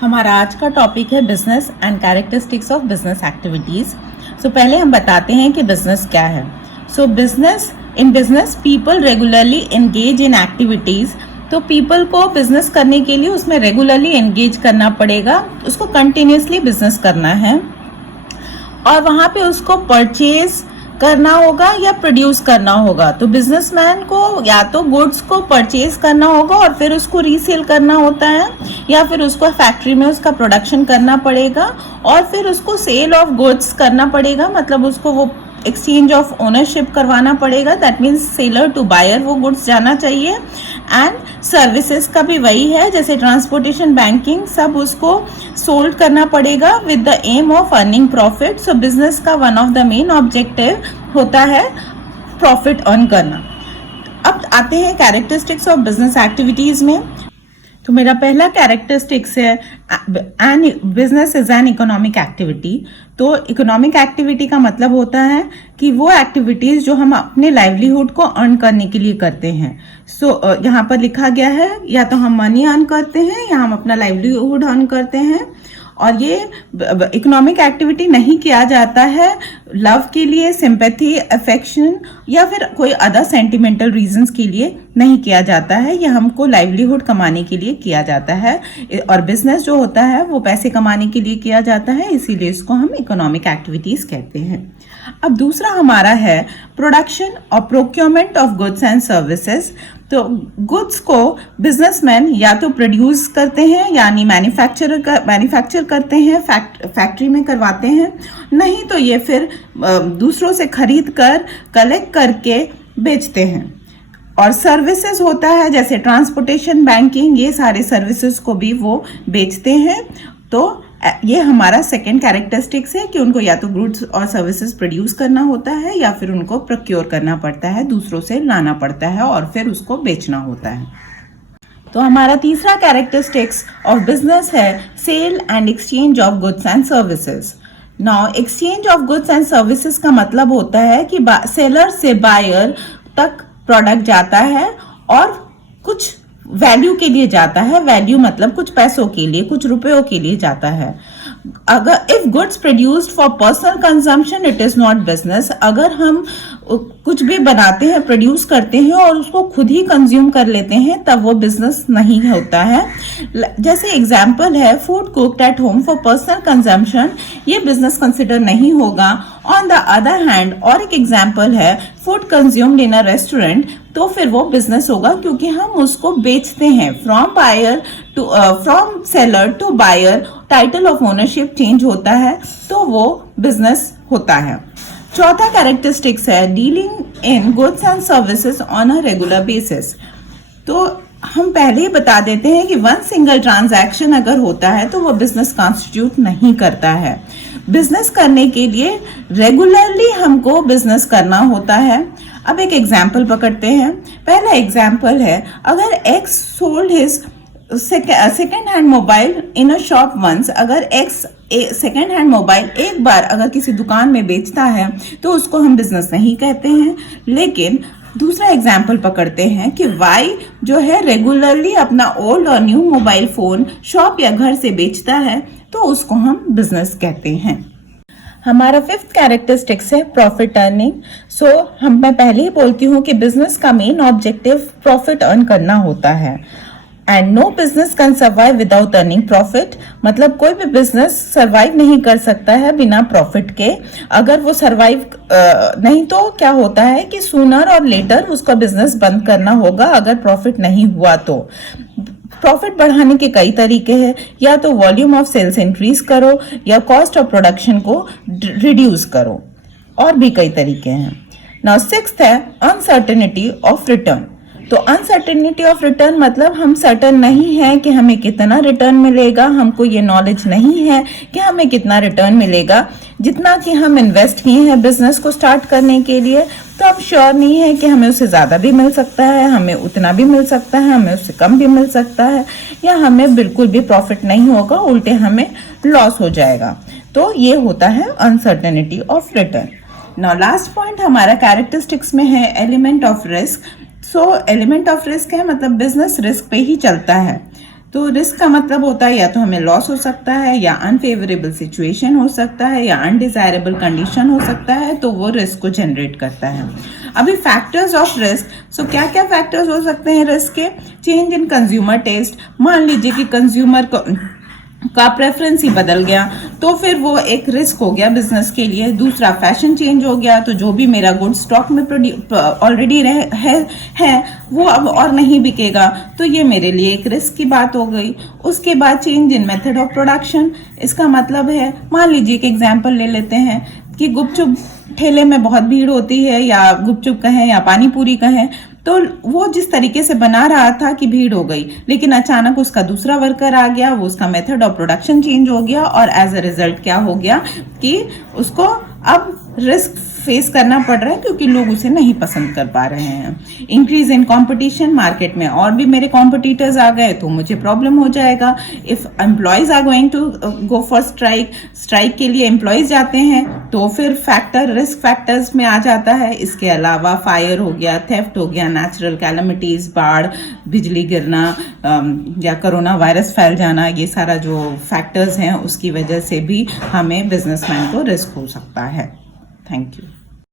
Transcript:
हमारा आज का टॉपिक है business and characteristics of business activities. पहले हम बताते हैं कि बिजनेस क्या है। Business people regularly engage in activities. तो पीपल को बिजनेस करने के लिए उसमें रेगुलरली एंगेज करना पड़ेगा, उसको कंटिन्यूसली बिजनेस करना है और वहाँ पे उसको परचेज करना होगा या प्रोड्यूस करना होगा। तो बिजनेसमैन को या तो गुड्स को परचेज करना होगा और फिर उसको रीसेल करना होता है, या फिर उसको फैक्ट्री में उसका प्रोडक्शन करना पड़ेगा और फिर उसको सेल ऑफ गुड्स करना पड़ेगा, मतलब उसको वो एक्सचेंज ऑफ ओनरशिप करवाना पड़ेगा। That means seller to buyer वो गुड्स जाना चाहिए। एंड सर्विसेज का भी वही है, जैसे ट्रांसपोर्टेशन, बैंकिंग, सब उसको सोल्ड करना पड़ेगा with the aim of earning profit. So business का one of the main objective होता है प्रॉफिट अर्न करना। अब आते हैं कैरेक्टरिस्टिक्स ऑफ बिजनेस एक्टिविटीज में। तो मेरा पहला कैरेक्टरिस्टिक्स है business is an economic activity. तो इकोनॉमिक एक्टिविटी का मतलब होता है कि वो एक्टिविटीज जो हम अपने लाइवलीहुड को अर्न करने के लिए करते हैं। यहाँ पर लिखा गया है या तो हम मनी अर्न करते हैं या हम अपना लाइवलीहुड अर्न करते हैं। और ये इकोनॉमिक एक्टिविटी नहीं किया जाता है लव के लिए, सिंपैथी, अफेक्शन या फिर कोई अदर सेंटिमेंटल रीजंस के लिए नहीं किया जाता है। ये हमको लाइवलीहुड कमाने के लिए किया जाता है। और बिजनेस जो होता है वो पैसे कमाने के लिए किया जाता है, इसीलिए इसको हम इकोनॉमिक एक्टिविटीज कहते हैं। अब दूसरा हमारा है प्रोडक्शन और procurement of goods and services. तो गुड्स को बिजनेसमैन या तो प्रोड्यूस करते हैं यानी मैन्युफैक्चर करते हैं, फैक्ट्री में करवाते हैं, नहीं तो ये फिर दूसरों से खरीद कर कलेक्ट करके बेचते हैं। और सर्विसेज होता है जैसे ट्रांसपोर्टेशन, बैंकिंग, ये सारे सर्विसेज को भी वो बेचते हैं। तो ये हमारा सेकेंड कैरेक्टरिस्टिक्स है कि उनको या तो गुड्स और सर्विसेज प्रोड्यूस करना होता है या फिर उनको प्रोक्योर करना पड़ता है, दूसरों से लाना पड़ता है और फिर उसको बेचना होता है। तो हमारा तीसरा कैरेक्टरिस्टिक्स ऑफ बिजनेस है sale and exchange of goods and services. Now exchange of goods and services का मतलब होता है कि सेलर से बायर तक प्रोडक्ट जाता है और कुछ वैल्यू के लिए जाता है। वैल्यू मतलब कुछ पैसों के लिए, कुछ रुपयों के लिए जाता है। अगर if goods produced for personal consumption it is not business. अगर हम कुछ भी बनाते हैं, प्रोड्यूस करते हैं और उसको खुद ही कंज्यूम कर लेते हैं, तब वो बिजनेस नहीं होता है। जैसे एग्जांपल है food cooked at home for personal consumption, ये बिजनेस कंसिडर नहीं होगा। ऑन द अदर हैंड और एक एग्जांपल है food consumed in a restaurant, तो फिर वो बिजनेस होगा क्योंकि हम उसको बेचते हैं। From seller to buyer title of ownership change होता है, तो वो बिजनेस होता है। चौथा कैरेक्टरिस्टिक्स है dealing in goods and services on a regular basis. तो हम पहले ही बता देते हैं कि वन सिंगल ट्रांजैक्शन अगर होता है तो वो बिजनेस कॉन्स्टिट्यूट नहीं करता है। बिजनेस करने के लिए रेगुलरली हमको बिजनेस करना होता है। अब एक एग्जाम्पल पकड़ते हैं। पहला एग्जाम्पल है अगर X sold his second hand mobile in a shop once. अगर एक्स सेकेंड हैंड मोबाइल एक बार अगर किसी दुकान में बेचता है तो उसको हम बिजनेस नहीं कहते हैं। लेकिन दूसरा एग्जाम्पल पकड़ते हैं कि वाई जो है रेगुलरली अपना ओल्ड और न्यू मोबाइल फोन शॉप या घर से बेचता है, तो उसको हम बिजनेस कहते हैं। हमारा फिफ्थ कैरेक्टरिस्टिक्स है प्रॉफिट अर्निंग। मैं पहले ही बोलती हूँ कि बिजनेस का मेन ऑब्जेक्टिव प्रॉफिट अर्न करना होता है। And no business can survive without earning profit. मतलब कोई भी बिजनेस सर्वाइव नहीं कर सकता है बिना प्रॉफिट के। अगर वो सर्वाइव नहीं तो क्या होता है कि सूनर और लेटर उसका बिजनेस बंद करना होगा अगर प्रॉफिट नहीं हुआ तो। प्रॉफिट बढ़ाने के कई तरीके हैं, या तो वॉल्यूम ऑफ सेल्स इंक्रीज करो या कॉस्ट ऑफ प्रोडक्शन को रिड्यूस करो, और भी कई तरीके हैं। नाउ सिक्स्थ है अनसर्टेनिटी ऑफ रिटर्न। तो अनसर्टेनिटी ऑफ रिटर्न मतलब हम सर्टन नहीं है कि हमें कितना रिटर्न मिलेगा, हमको ये नॉलेज नहीं है कि हमें कितना रिटर्न मिलेगा। जितना कि हम इन्वेस्ट किए हैं बिजनेस को स्टार्ट करने के लिए, तो अब श्योर नहीं है कि हमें उससे ज़्यादा भी मिल सकता है, हमें उतना भी मिल सकता है, हमें उससे कम भी मिल सकता है, या हमें बिल्कुल भी प्रॉफिट नहीं होगा, उल्टे हमें लॉस हो जाएगा। तो ये होता है uncertainty of return. Now last point हमारा कैरेक्टरिस्टिक्स में है element of risk. Element of risk है मतलब बिजनेस रिस्क पे ही चलता है। तो रिस्क का मतलब होता है या तो हमें लॉस हो सकता है, या अनफेवरेबल सिचुएशन हो सकता है, या अनडिजायरेबल कंडीशन हो सकता है, तो वो रिस्क को जनरेट करता है। अभी फैक्टर्स ऑफ रिस्क, सो क्या क्या फैक्टर्स हो सकते हैं रिस्क के? चेंज इन कंज्यूमर टेस्ट, मान लीजिए कि कंज्यूमर का प्रेफरेंस ही बदल गया, तो फिर वो एक रिस्क हो गया बिजनेस के लिए। दूसरा, फैशन चेंज हो गया, तो जो भी मेरा गुड स्टॉक में ऑलरेडी है वो अब और नहीं बिकेगा, तो ये मेरे लिए एक रिस्क की बात हो गई। उसके बाद change in method of production, इसका मतलब है, मान लीजिए एक एग्जांपल ले लेते हैं कि गुपचुप ठेले में बहुत भीड़ होती है, या गुपचुप कहें या पानी पूरी कहें, तो वो जिस तरीके से बना रहा था कि भीड़ हो गई, लेकिन अचानक उसका दूसरा वर्कर आ गया, वो उसका मेथड ऑफ प्रोडक्शन चेंज हो गया, और एज अ रिजल्ट क्या हो गया कि उसको अब रिस्क फेस करना पड़ रहा है क्योंकि लोग उसे नहीं पसंद कर पा रहे हैं। इंक्रीज इन कंपटीशन, मार्केट में और भी मेरे कॉम्पिटिटर्स आ गए तो मुझे प्रॉब्लम हो जाएगा। If employees are going to go for strike के लिए एम्प्लॉयज जाते हैं तो फिर फैक्टर रिस्क फैक्टर्स में आ जाता है। इसके अलावा फायर हो गया, थेफ्ट हो गया, नेचुरल कैलमिटीज, बाढ़, बिजली गिरना, या कोरोना वायरस फैल जाना, ये सारा जो फैक्टर्स हैं उसकी वजह से भी हमें बिजनेसमैन को रिस्क हो सकता है। Thank you.